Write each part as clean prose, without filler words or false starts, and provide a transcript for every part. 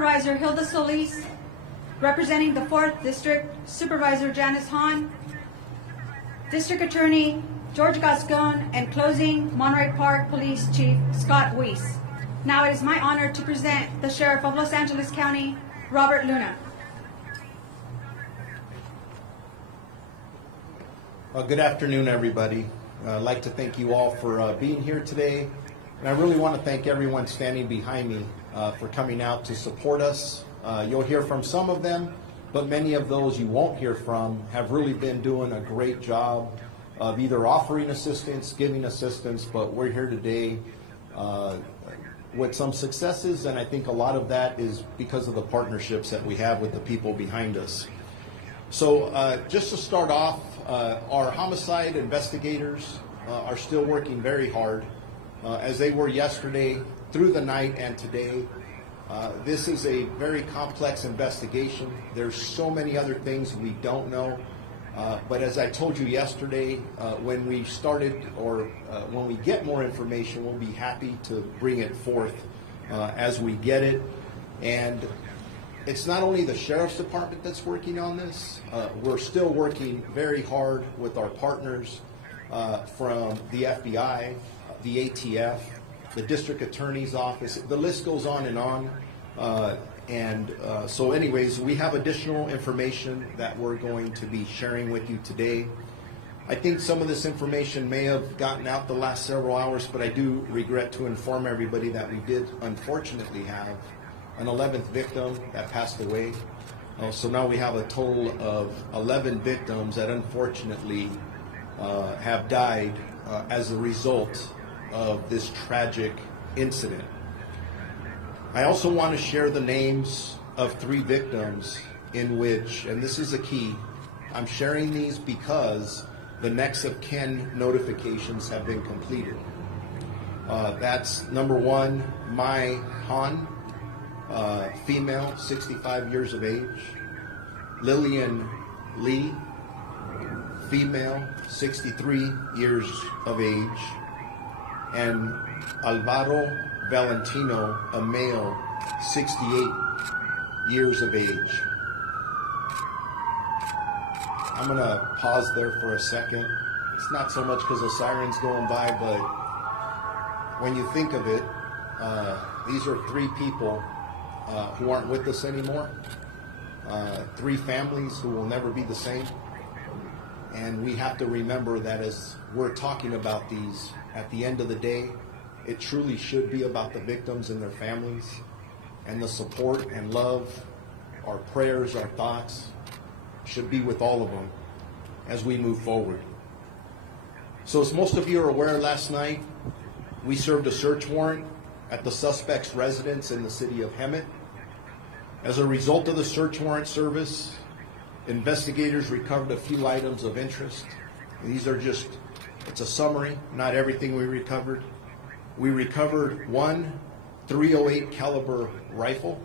Supervisor Hilda Solis, representing the 4th District, Supervisor Janice Hahn, District Attorney George Gascon, and closing, Monterey Park Police Chief Scott Weiss. Now it is my honor to present the Sheriff of Los Angeles County, Robert Luna. Good afternoon, everybody. I'd like to thank you all for being here today. And I really want to thank everyone standing behind me for coming out to support us. You'll hear from some of them, but many of those you won't hear from have really been doing a great job of either offering assistance, giving assistance, but we're here today with some successes, and I think a lot of that is because of the partnerships that we have with the people behind us. So just to start off, our homicide investigators are still working very hard, as they were yesterday, through the night, and today. This is a very complex investigation. There's so many other things we don't know. But as I told you yesterday, when we started, or when we get more information, we'll be happy to bring it forth as we get it. And it's not only the Sheriff's Department that's working on this. We're still working very hard with our partners from the FBI, the ATF, the District Attorney's Office. The list goes on and on. So anyways, we have additional information that we're going to be sharing with you today. I think some of this information may have gotten out the last several hours, but I do regret to inform everybody that we did unfortunately have an 11th victim that passed away. So now we have a total of 11 victims that unfortunately have died as a result of this tragic incident. I also want to share the names of 3 victims in which, and this is a key, I'm sharing these because the next of kin notifications have been completed. That's number 1, Mai Han, female, 65 years of age. Lillian Lee, female, 63 years of age. And Alvaro Valentino, a male, 68 years of age. I'm going to pause there for a second. It's not so much because the siren's going by, but when you think of it, these are 3 people who aren't with us anymore. 3 families who will never be the same. And we have to remember that as we're talking about these, at the end of the day, it truly should be about the victims and their families, and the support and love, our prayers, our thoughts should be with all of them as we move forward. So as most of you are aware, last night we served a search warrant at the suspect's residence in the city of Hemet. As a result of the search warrant service, investigators recovered a few items of interest. These are just, it's a summary, not everything we recovered. We recovered 1 .308 caliber rifle,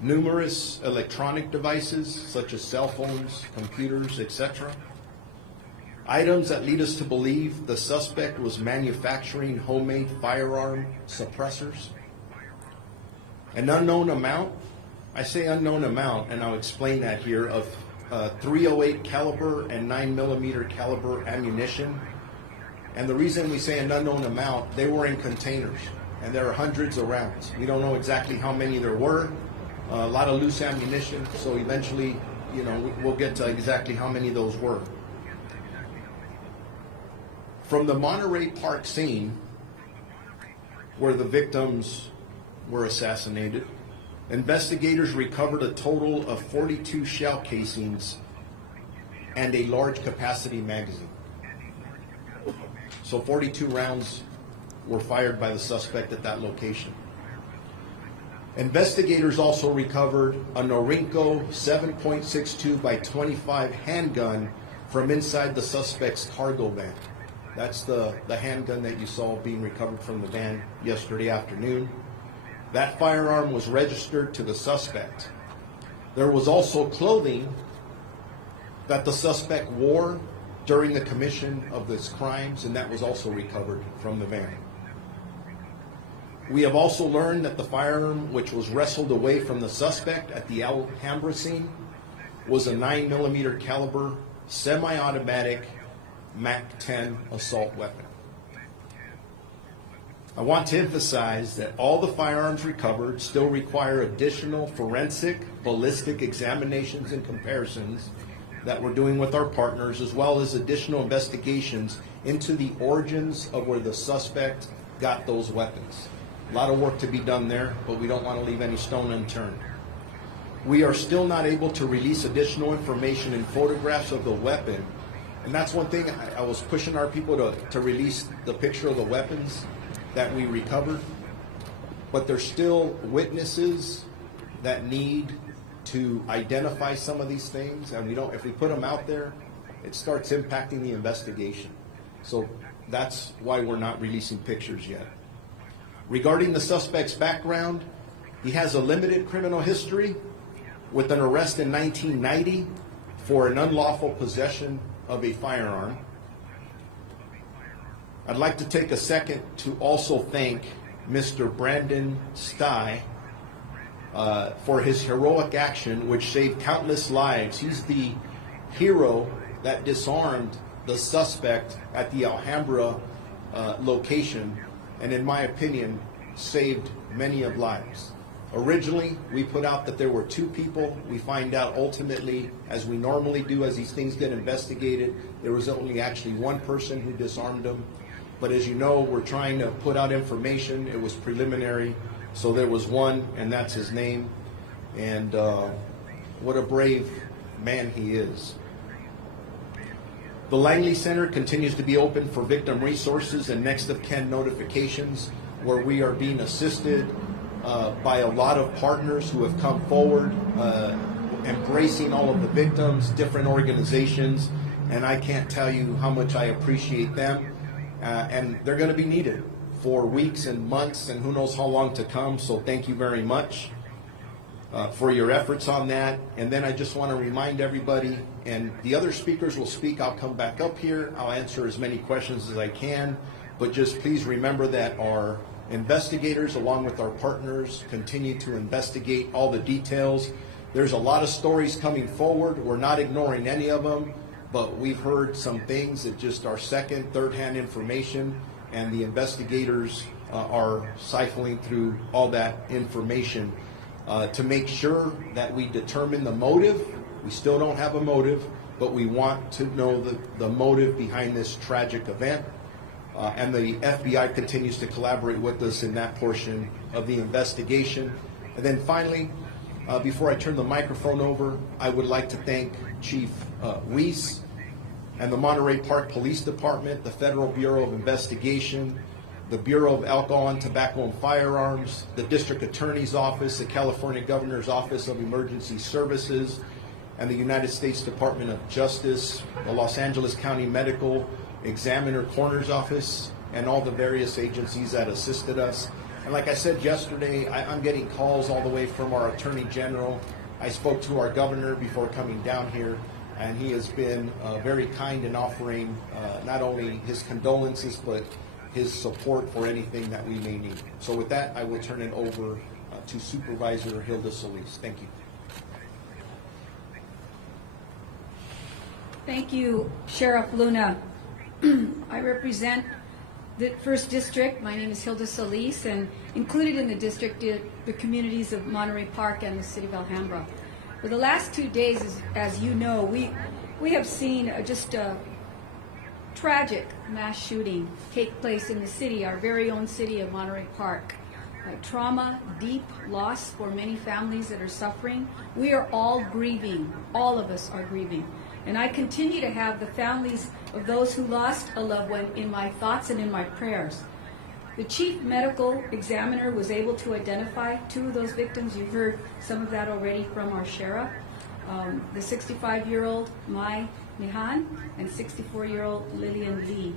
numerous electronic devices such as cell phones, computers, etc. Items that lead us to believe the suspect was manufacturing homemade firearm suppressors. An unknown amount, I say unknown amount, and I'll explain that here, of .308 caliber and 9mm caliber ammunition. And the reason we say an unknown amount, they were in containers, and there are hundreds of rounds. We don't know exactly how many there were. A lot of loose ammunition, so eventually, we'll get to exactly how many those were. From the Monterey Park scene, where the victims were assassinated, investigators recovered a total of 42 shell casings and a large capacity magazine. So 42 rounds were fired by the suspect at that location. Investigators also recovered a Norinco 7.62 by 25 handgun from inside the suspect's cargo van. That's the handgun that you saw being recovered from the van yesterday afternoon. That firearm was registered to the suspect. There was also clothing that the suspect wore during the commission of these crimes, and that was also recovered from the van. We have also learned that the firearm which was wrestled away from the suspect at the Alhambra scene was a 9mm caliber semi-automatic MAC-10 assault weapon. I want to emphasize that all the firearms recovered still require additional forensic, ballistic examinations and comparisons that we're doing with our partners, as well as additional investigations into the origins of where the suspect got those weapons. A lot of work to be done there, but we don't want to leave any stone unturned. We are still not able to release additional information and photographs of the weapon, and that's one thing I was pushing our people to release the picture of the weapons that we recovered, but there's still witnesses that need to identify some of these things, and if we put them out there, it starts impacting the investigation. So that's why we're not releasing pictures yet. Regarding the suspect's background, he has a limited criminal history with an arrest in 1990 for an unlawful possession of a firearm. I'd like to take a second to also thank Mr. Brandon Tsay for his heroic action, which saved countless lives. He's the hero that disarmed the suspect at the Alhambra location, and in my opinion, saved many of lives. Originally, we put out that there were 2 people. We find out ultimately, as we normally do as these things get investigated, there was only actually 1 person who disarmed them. But as you know, we're trying to put out information. It was preliminary, so there was 1, and that's his name. And what a brave man he is. The Langley Center continues to be open for victim resources and next of kin notifications, where we are being assisted by a lot of partners who have come forward, embracing all of the victims, different organizations, and I can't tell you how much I appreciate them. And they're going to be needed for weeks and months and who knows how long to come, so thank you very much for your efforts on that. And then I just want to remind everybody, and the other speakers will speak, I'll come back up here, I'll answer as many questions as I can, but just please remember that our investigators, along with our partners, continue to investigate all the details. There's a lot of stories coming forward. We're not ignoring any of them, but we've heard some things that just are second, third-hand information, and the investigators are siphoning through all that information to make sure that we determine the motive. We still don't have a motive, but we want to know the motive behind this tragic event. And the FBI continues to collaborate with us in that portion of the investigation. And then finally, before I turn the microphone over, I would like to thank Chief Weiss and the Monterey Park Police Department, the Federal Bureau of Investigation, the Bureau of Alcohol and Tobacco and Firearms, the District Attorney's Office, the California Governor's Office of Emergency Services, and the United States Department of Justice, the Los Angeles County Medical Examiner Coroner's Office, and all the various agencies that assisted us. And like I said yesterday, I'm getting calls all the way from our Attorney General. I spoke to our governor before coming down here, and he has been very kind in offering not only his condolences, but his support for anything that we may need. So with that, I will turn it over to Supervisor Hilda Solis. Thank you. Thank you, Sheriff Luna. I represent the 1st District. My name is Hilda Solis, and included in the district are the communities of Monterey Park and the city of Alhambra. For the last 2 days, as you know, we have seen just a tragic mass shooting take place in the city, our very own city of Monterey Park. Trauma, deep loss for many families that are suffering. We are all grieving. All of us are grieving. And I continue to have the families of those who lost a loved one in my thoughts and in my prayers. The chief medical examiner was able to identify 2 of those victims. You heard some of that already from our sheriff. The 65-year-old Mai Nihan and 64-year-old Lillian Lee.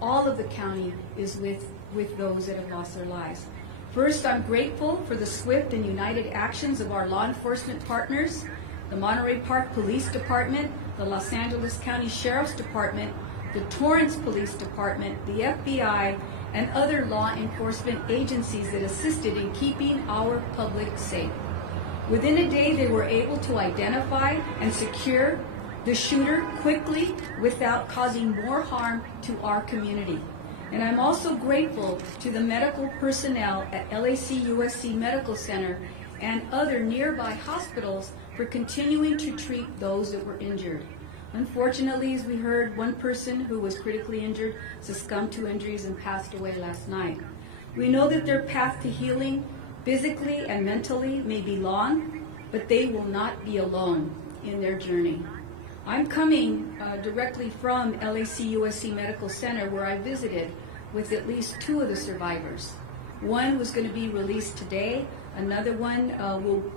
All of the county is with those that have lost their lives. First, I'm grateful for the swift and united actions of our law enforcement partners, the Monterey Park Police Department, the Los Angeles County Sheriff's Department, the Torrance Police Department, the FBI, and other law enforcement agencies that assisted in keeping our public safe. Within a day, they were able to identify and secure the shooter quickly without causing more harm to our community. And I'm also grateful to the medical personnel at LAC-USC Medical Center and other nearby hospitals for continuing to treat those that were injured. Unfortunately, as we heard, one person who was critically injured succumbed to injuries and passed away last night. We know that their path to healing physically and mentally may be long, but they will not be alone in their journey. I'm coming directly from LAC-USC Medical Center, where I visited with at least 2 of the survivors. One was going to be released today. Another one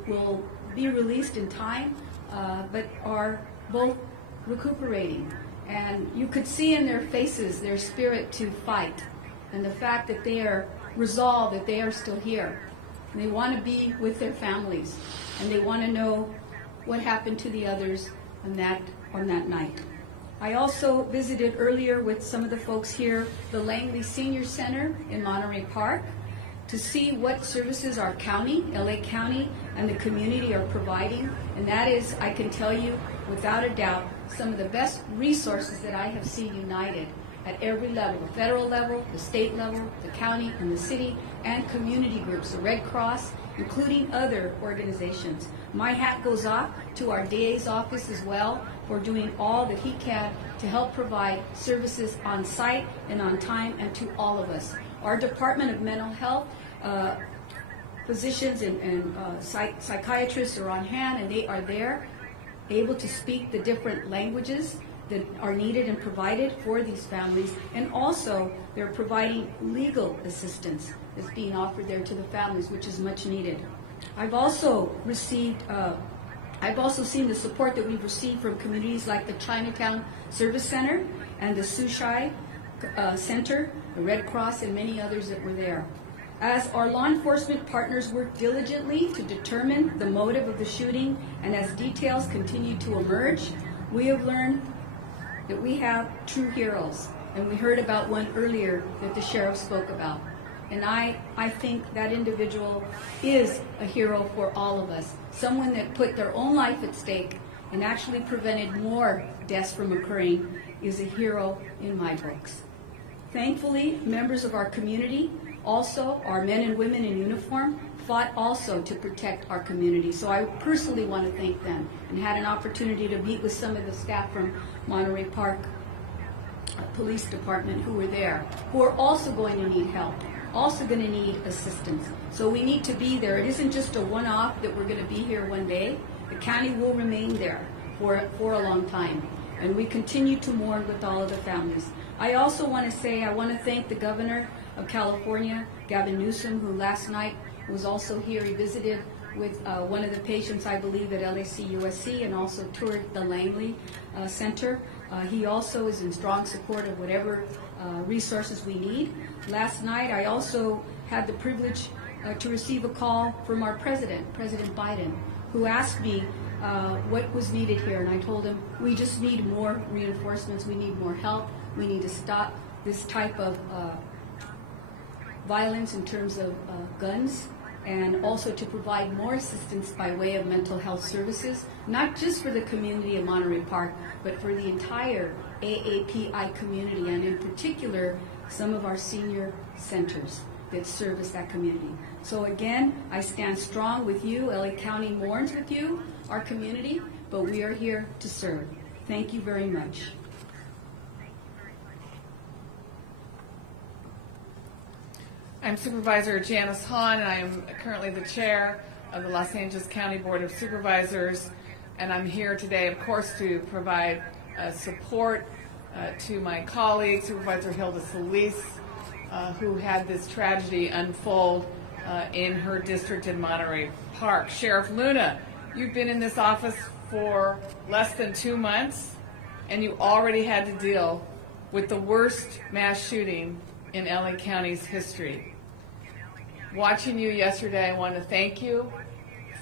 will be released in time, but are both recuperating. And you could see in their faces their spirit to fight, and the fact that they are resolved, that they are still here. And they want to be with their families, and they want to know what happened to the others on that night. I also visited earlier with some of the folks here, the Langley Senior Center in Monterey Park, to see what services our county, LA County, and the community are providing. And that is, I can tell you, without a doubt, some of the best resources that I have seen united at every level, the federal level, the state level, the county, and the city, and community groups, the Red Cross, including other organizations. My hat goes off to our DA's office as well for doing all that he can to help provide services on site and on time, and to all of us. Our Department of Mental Health physicians and psychiatrists are on hand, and they are there, able to speak the different languages that are needed and provided for these families, and also they're providing legal assistance that's being offered there to the families, which is much needed. I've also seen the support that we've received from communities like the Chinatown Service Center and the Sushai Center, the Red Cross, and many others that were there. As our law enforcement partners work diligently to determine the motive of the shooting, and as details continue to emerge, we have learned that we have true heroes. And we heard about one earlier that the sheriff spoke about. And I think that individual is a hero for all of us. Someone that put their own life at stake and actually prevented more deaths from occurring is a hero in my books. Thankfully, members of our community, also our men and women in uniform, fought also to protect our community. So I personally want to thank them, and had an opportunity to meet with some of the staff from Monterey Park Police Department who were there, who are also going to need help, also going to need assistance. So we need to be there. It isn't just a one-off that we're going to be here one day. The county will remain there for a long time, and we continue to mourn with all of the families. I also want to say I want to thank the Governor of California, Gavin Newsom, who last night was also here. He visited with one of the patients, I believe, at LAC-USC, and also toured the Langley Center. He also is in strong support of whatever resources we need. Last night, I also had the privilege to receive a call from our president, President Biden, who asked me what was needed here, and I told him we just need more reinforcements, we need more help, we need to stop this type of violence in terms of guns, and also to provide more assistance by way of mental health services, not just for the community of Monterey Park, but for the entire AAPI community, and in particular, some of our senior centers that service that community. So again, I stand strong with you. LA County mourns with you, our community, but we are here to serve. Thank you very much. I'm Supervisor Janice Hahn, and I am currently the chair of the Los Angeles County Board of Supervisors, and I'm here today, of course, to provide support to my colleague, Supervisor Hilda Solis, who had this tragedy unfold in her district in Monterey Park. Sheriff Luna, you've been in this office for less than 2 months, and you already had to deal with the worst mass shooting in LA County's history. Watching you yesterday, I want to thank you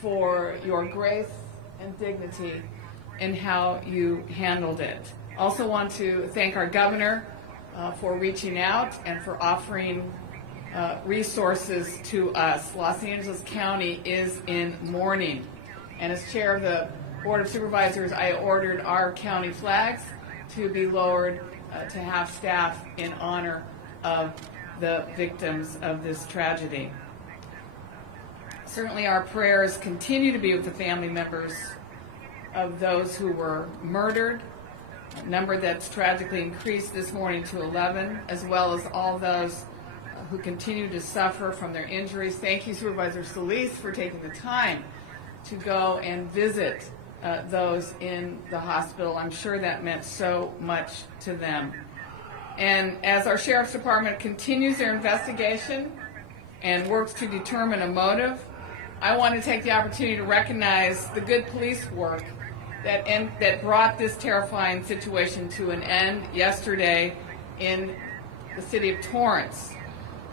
for your grace and dignity in how you handled it. Also want to thank our governor for reaching out and for offering resources to us. Los Angeles County is in mourning, and as chair of the Board of Supervisors, I ordered our county flags to be lowered to have staff in honor of the victims of this tragedy. Certainly our prayers continue to be with the family members of those who were murdered, a number that's tragically increased this morning to 11, as well as all those who continue to suffer from their injuries. Thank you, Supervisor Solis, for taking the time to go and visit those in the hospital. I'm sure that meant so much to them. And as our Sheriff's Department continues their investigation and works to determine a motive, I want to take the opportunity to recognize the good police work that brought this terrifying situation to an end yesterday in the city of Torrance.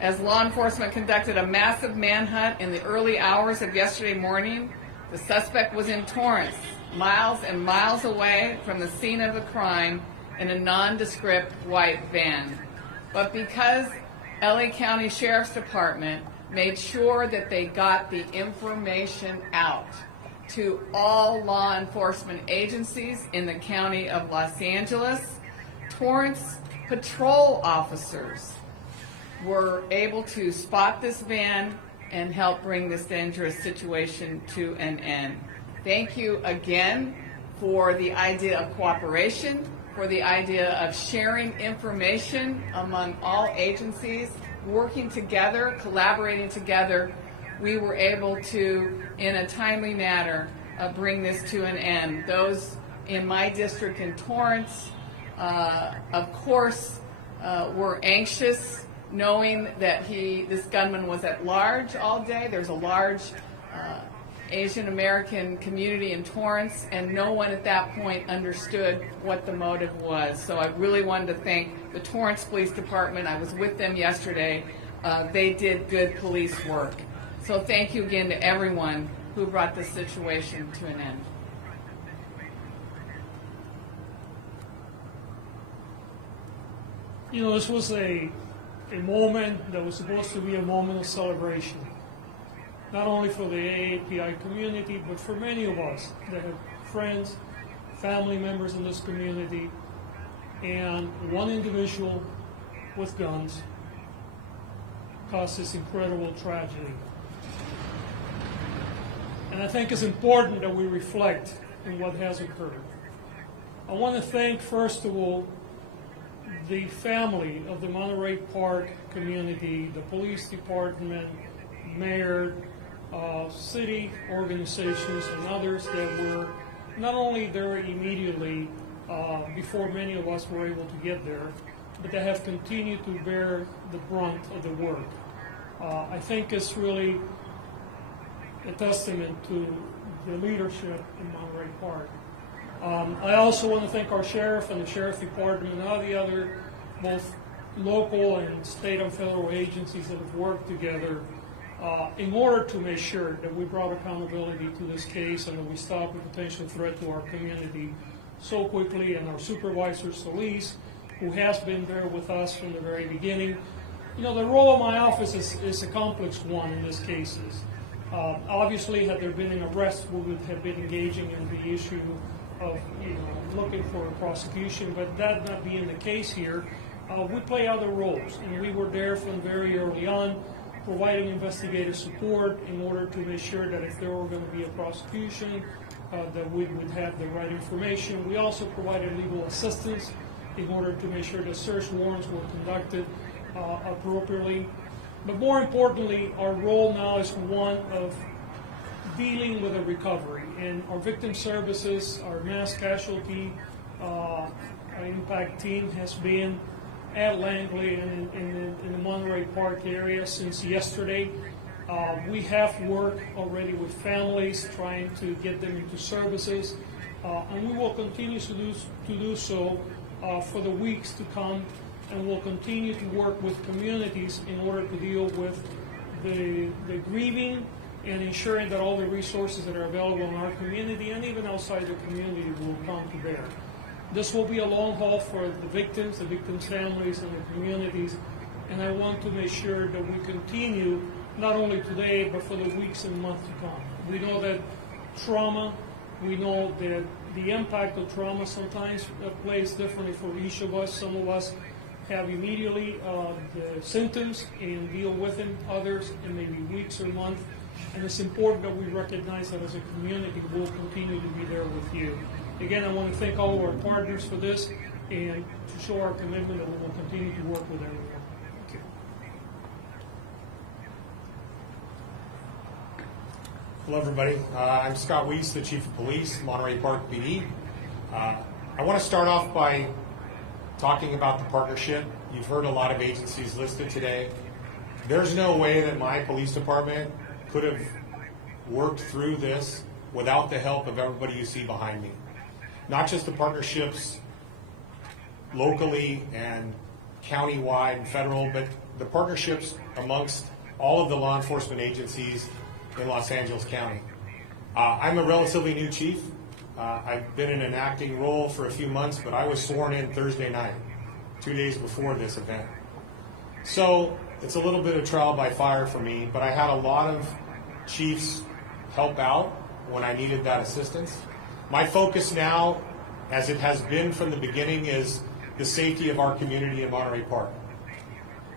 As law enforcement conducted a massive manhunt in the early hours of yesterday morning, the suspect was in Torrance, miles and miles away from the scene of the crime in a nondescript white van. But because LA County Sheriff's Department made sure that they got the information out to all law enforcement agencies in the county of Los Angeles, Torrance patrol officers were able to spot this van and help bring this dangerous situation to an end. Thank you again for the idea of cooperation, for the idea of sharing information among all agencies, working together, collaborating together. We were able to, in a timely manner, bring this to an end. Those in my district in Torrance, of course, were anxious, knowing that this gunman was at large all day. There's a large Asian American community in Torrance, and no one at that point understood what the motive was. So I really wanted to thank the Torrance Police Department. I was with them yesterday. They did good police work. So thank you again to everyone who brought this situation to an end. You know, this was a moment that was supposed to be a moment of celebration, not only for the AAPI community, but for many of us that have friends, family members in this community, and one individual with guns caused this incredible tragedy. And I think it's important that we reflect on what has occurred. I want to thank, first of all, the family of the Monterey Park community, the police department, mayor, city organizations, and others that were not only there immediately before many of us were able to get there, but that have continued to bear the brunt of the work. I think it's really a testament to the leadership in Monterey Park. I also want to thank our sheriff and the sheriff's department and all the other both local and state and federal agencies that have worked together in order to make sure that we brought accountability to this case and that we stopped a potential threat to our community so quickly, and our supervisor, Solis, who has been there with us from the very beginning. You know, the role of my office is a complex one in these cases. Obviously, had there been an arrest, we would have been engaging in the issue of looking for a prosecution, but that not being the case here, we play other roles, and we were there from very early on, providing investigative support in order to make sure that if there were going to be a prosecution, that we would have the right information. We also provided legal assistance in order to make sure that search warrants were conducted appropriately. But more importantly, our role now is one of dealing with a recovery. And our victim services, our mass casualty impact team has been at Langley and in the Monterey Park area since yesterday. We have worked already with families trying to get them into services, and we will continue to do so for the weeks to come, and we'll continue to work with communities in order to deal with the grieving and ensuring that all the resources that are available in our community and even outside the community will come to bear. This will be a long haul for the victims' families, and the communities, and I want to make sure that we continue not only today, but for the weeks and months to come. We know that trauma, we know that the impact of trauma sometimes plays differently for each of us. Some of us have immediately the symptoms and deal with them, others in maybe weeks or months. And it's important that we recognize that as a community, we'll continue to be there with you. Again, I want to thank all of our partners for this and to show our commitment that we will continue to work with everyone. Thank you. Hello, everybody. I'm Scott Weiss, the Chief of Police, Monterey Park PD. I want to start off by talking about the partnership. You've heard a lot of agencies listed today. There's no way that my police department could have worked through this without the help of everybody you see behind me. Not just the partnerships locally and countywide and federal, but the partnerships amongst all of the law enforcement agencies in Los Angeles County. I'm a relatively new chief. I've been in an acting role for a few months, but I was sworn in Thursday night, 2 days before this event. So it's a little bit of trial by fire for me, but I had a lot of chiefs help out when I needed that assistance. My focus now, as it has been from the beginning, is the safety of our community in Monterey Park.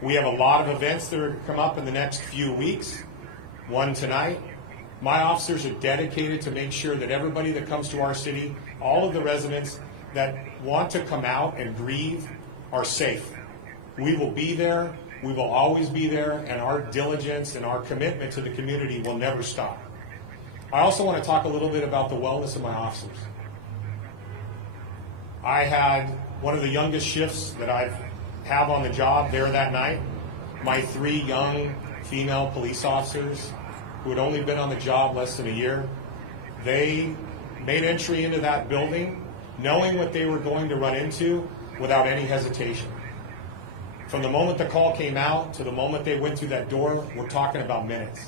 We have a lot of events that are come up in the next few weeks. One tonight. My officers are dedicated to make sure that everybody that comes to our city, all of the residents that want to come out and grieve, are safe. We will be there. We will always be there, and our diligence and our commitment to the community will never stop. I also want to talk a little bit about the wellness of my officers. I had one of the youngest shifts that I have on the job there that night. My 3 young female police officers who had only been on the job less than a year, they made entry into that building knowing what they were going to run into without any hesitation. From the moment the call came out to the moment they went through that door, we're talking about minutes.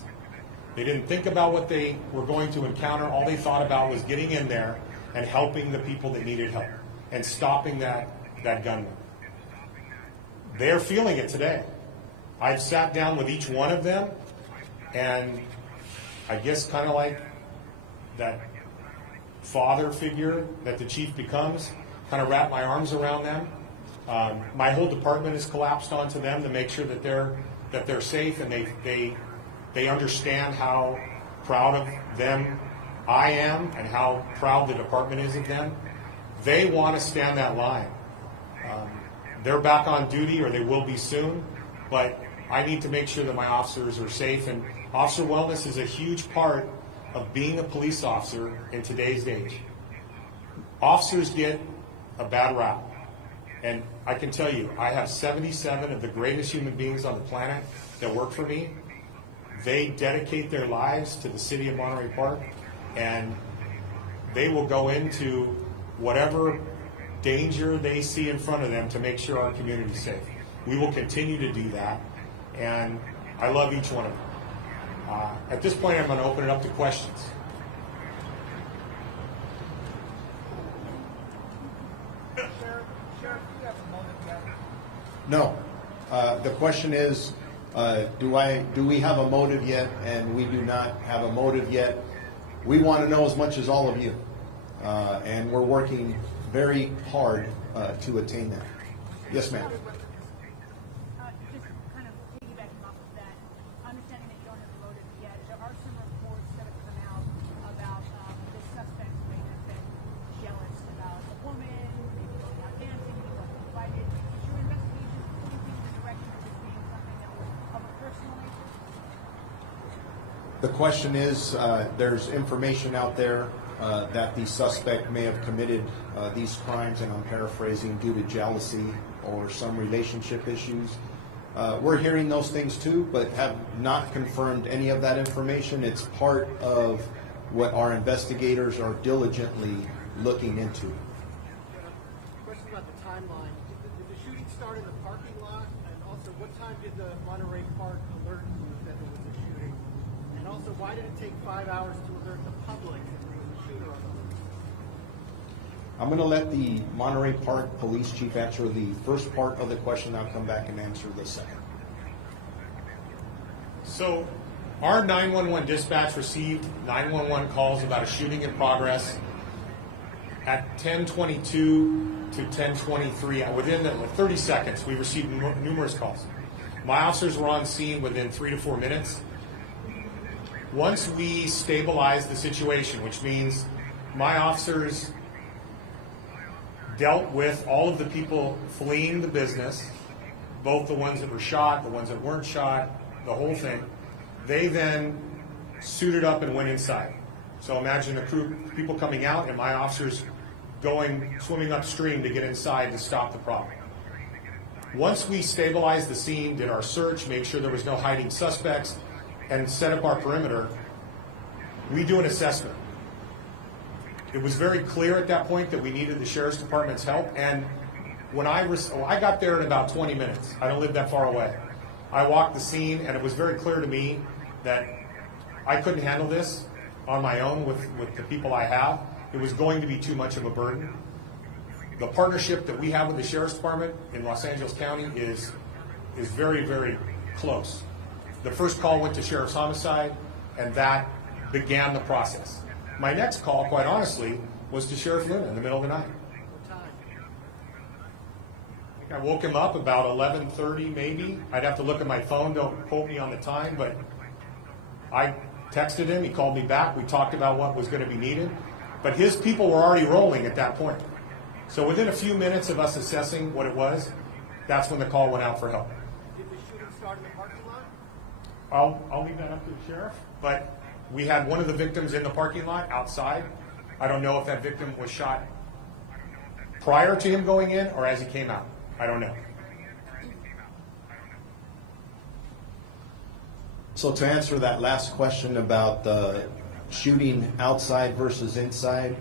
They didn't think about what they were going to encounter. All they thought about was getting in there and helping the people that needed help and stopping that gunman. They're feeling it today. I've sat down with each one of them, and I guess kind of like that father figure that the chief becomes, kind of wrap my arms around them. My whole department has collapsed onto them to make sure that they're safe, and they understand how proud of them I am and how proud the department is of them. They want to stand that line. They're back on duty, or they will be soon, but I need to make sure that my officers are safe, and officer wellness is a huge part of being a police officer in today's age. Officers get a bad rap, and I can tell you, I have 77 of the greatest human beings on the planet that work for me. They dedicate their lives to the city of Monterey Park, and they will go into whatever danger they see in front of them to make sure our community is safe. We will continue to do that, and I love each one of them. At this point, I'm going to open it up to questions. Sheriff, do you have a motive yet? No. The question is, do we have a motive yet? And we do not have a motive yet. We want to know as much as all of you, and we're working very hard to attain that. Yes, ma'am. Just kind of piggybacking off of that, understanding that you don't have a motive yet, there are some reports that have come out about the suspects may have been jealous about a woman, maybe going out dancing, he wasn't invited. Is your investigation pointing in the direction of this being something that was of a personal nature? The question is, there's information out there that the suspect may have committed these crimes, and I'm paraphrasing, due to jealousy or some relationship issues. We're hearing those things too, but have not confirmed any of that information. It's part of what our investigators are diligently looking into. Question about the timeline. Did the shooting start in the parking lot? And also, what time did the Monterey Park alert you that there was a shooting? And also, why did it take 5 hours to alert the public that there was a shooter on the loose? I'm going to let the Monterey Park Police Chief answer the first part of the question. I'll come back and answer the second. So our 911 dispatch received 911 calls about a shooting in progress at 10:22 to 10:23. Within the 30 seconds, we received numerous calls. My officers were on scene within 3 to 4 minutes. Once we stabilized the situation, which means my officers dealt with all of the people fleeing the business, both the ones that were shot, the ones that weren't shot, the whole thing. They then suited up and went inside. So imagine the crew, people coming out, and my officers swimming upstream to get inside to stop the problem. Once we stabilized the scene, did our search, made sure there was no hiding suspects, and set up our perimeter, we do an assessment. It was very clear at that point that we needed the Sheriff's Department's help, and when I got there in about 20 minutes. I don't live that far away. I walked the scene, and it was very clear to me that I couldn't handle this on my own with the people I have. It was going to be too much of a burden. The partnership that we have with the Sheriff's Department in Los Angeles County is very, very close. The first call went to Sheriff's Homicide, and that began the process. My next call, quite honestly, was to Sheriff Luna in the middle of the night. I think I woke him up about 11:30 maybe. I'd have to look at my phone, don't quote me on the time, but I texted him, he called me back, we talked about what was going to be needed, but his people were already rolling at that point. So within a few minutes of us assessing what it was, that's when the call went out for help. Did the shooting start in the parking lot? I'll leave that up to the sheriff, but we had one of the victims in the parking lot outside. I don't know if that victim was shot prior to him going in or as he came out. I don't know. So to answer that last question about shooting outside versus inside,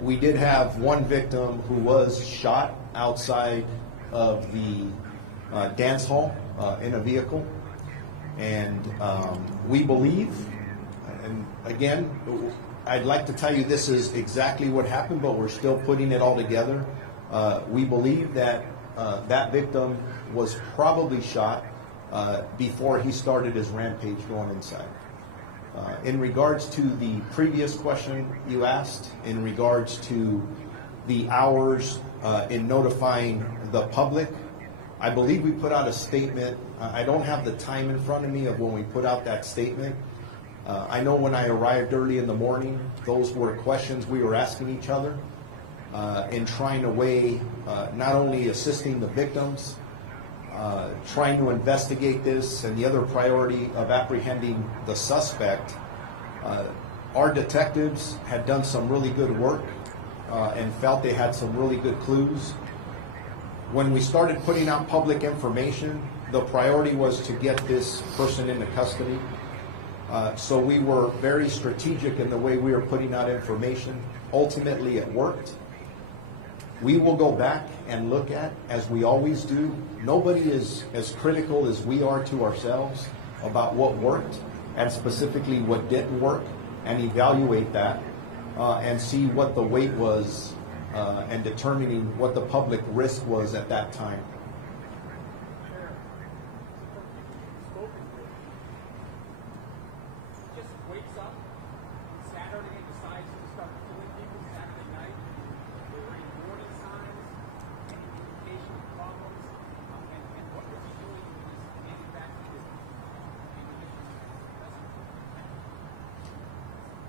we did have one victim who was shot outside of the dance hall in a vehicle. And we believe, and again, I'd like to tell you this is exactly what happened, but we're still putting it all together. We believe that that victim was probably shot before he started his rampage going inside. In regards to the previous question you asked, in regards to the hours in notifying the public, I believe we put out a statement. I don't have the time in front of me of when we put out that statement. I know when I arrived early in the morning, those were questions we were asking each other in trying to weigh not only assisting the victims, trying to investigate this, and the other priority of apprehending the suspect. Our detectives had done some really good work and felt they had some really good clues. When we started putting out public information, the priority was to get this person into custody. So we were very strategic in the way we were putting out information. Ultimately, it worked. We will go back and look at, as we always do. Nobody is as critical as we are to ourselves about what worked and specifically what didn't work, and evaluate that and see what the weight was and determining what the public risk was at that time. Just wakes up on Saturday and decides to start killing people Saturday night. There were any warning signs, any indication of problems, and what was he doing with his manufacturing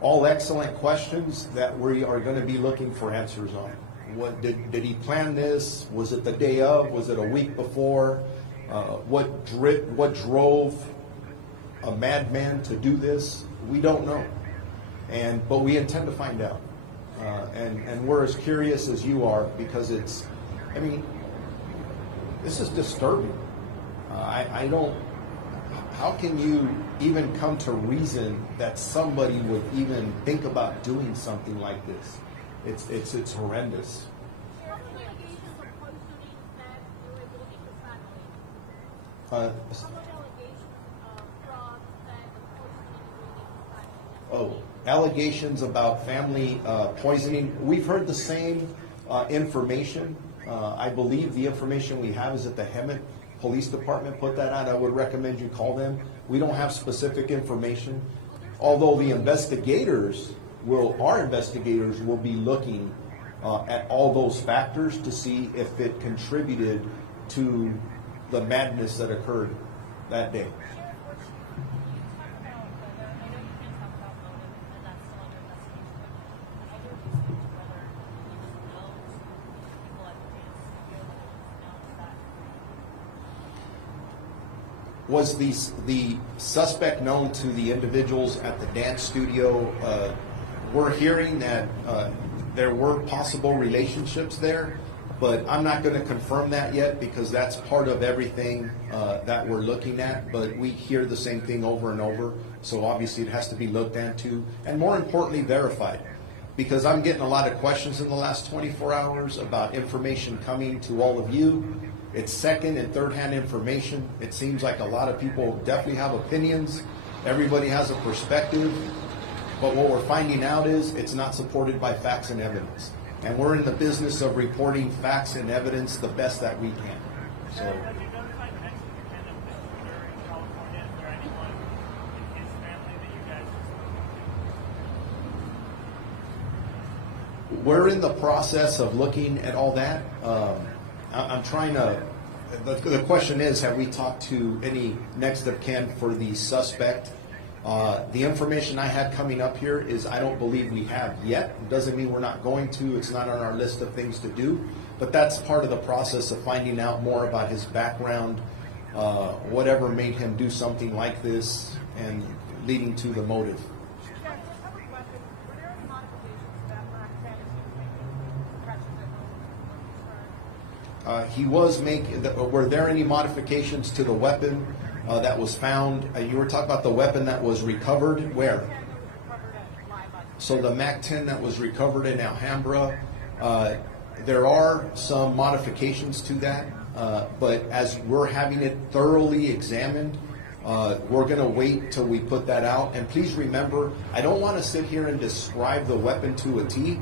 All excellent questions that we are going to be looking for answers on. What did he plan this? Was it the day of? Was it a week before? What drove a madman to do this? We don't know, but we intend to find out. And we're as curious as you are, because this is disturbing. I don't. How can you even come to reason that somebody would even think about doing something like this? It's horrendous. How many allegations of poisoning that you were able to family? How many allegations of fraud that the poisoning you were able to family? allegations about family poisoning, we've heard the same information. I believe the information we have is that the Hemet Police Department put that out. I would recommend you call them. We don't have specific information, although the our investigators will be looking at all those factors to see if it contributed to the madness that occurred that day. Was the suspect known to the individuals at the dance studio? We're hearing that there were possible relationships there, but I'm not going to confirm that yet because that's part of everything that we're looking at. But we hear the same thing over and over, so obviously it has to be looked into and more importantly verified. Because I'm getting a lot of questions in the last 24 hours about information coming to all of you. It's second and third hand information. It seems like a lot of people definitely have opinions. Everybody has a perspective. But what we're finding out is it's not supported by facts and evidence. And we're in the business of reporting facts and evidence the best that we can. So, Have you notified the next of your kin of this murder in California? Is there anyone in his family that you guys have spoken to? we're in the process of looking at all that. I'm trying to, the question is, have we talked to any next of kin for the suspect? The information I had coming up here is I don't believe we have yet. It doesn't mean we're not going to. It's not on our list of things to do. But that's part of the process of finding out more about his background, whatever made him do something like this, and leading to the motive. Yeah, the public weapon, were there any modifications to that Mac 10 as he was making catches at home? He was making, were there any modifications to the weapon that was found? You were talking about the weapon that was recovered where? So the MAC-10 that was recovered in Alhambra, there are some modifications to that, but as we're having it thoroughly examined, we're going to wait till we put that out. And please remember, I don't want to sit here and describe the weapon to a T.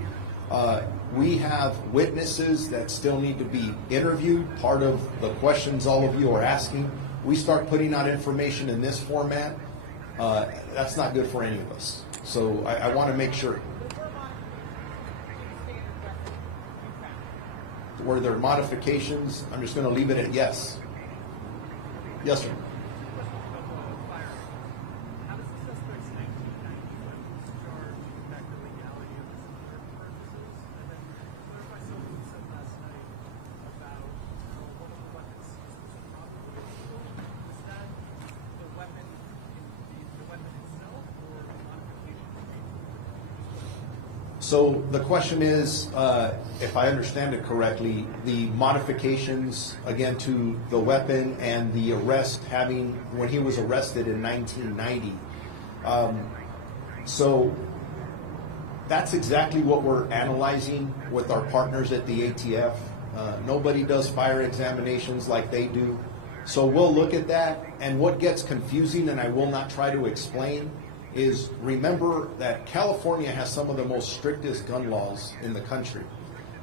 We have witnesses that still need to be interviewed. Part of the questions all of you are asking. We start putting out information in this format, that's not good for any of us. So I want to make sure. Were there modifications? I'm just going to leave it at yes. Yes, sir. How does the suspect's 1990 charge impact the legality of this murder purposes? And then clarify something you said last night about one of the weapons seized was probably illegal. Is that the weapon, the weapon itself, or the modification? So the question is, if I understand it correctly, the modifications, again, to the weapon and the arrest when he was arrested in 1990. So that's exactly what we're analyzing with our partners at the ATF. Nobody does fire examinations like they do. So we'll look at that, and what gets confusing, and I will not try to explain, is remember that California has some of the most strictest gun laws in the country.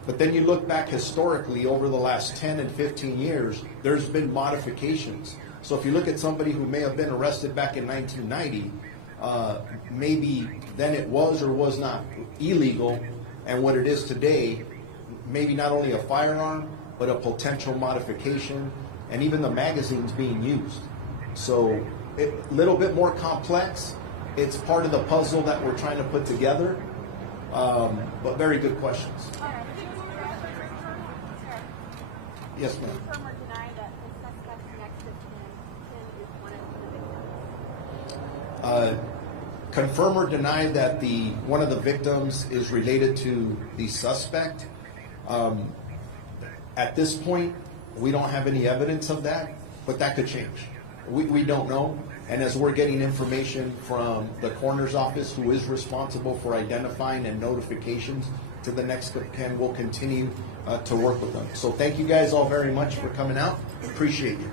But then you look back historically over the last 10 and 15 years, there's been modifications. So if you look at somebody who may have been arrested back in 1990, maybe then it was or was not illegal, and what it is today, maybe not only a firearm, but a potential modification, and even the magazines being used. So a little bit more complex. It's part of the puzzle that we're trying to put together, but very good questions. Yes, ma'am. Confirm or deny that the suspect's next of kin is one of the victims? Confirm or deny that one of the victims is related to the suspect. At this point, we don't have any evidence of that, but that could change. We don't know. And as we're getting information from the coroner's office, who is responsible for identifying and notifications to the next of kin, we'll continue to work with them. So thank you guys all very much for coming out. Appreciate you.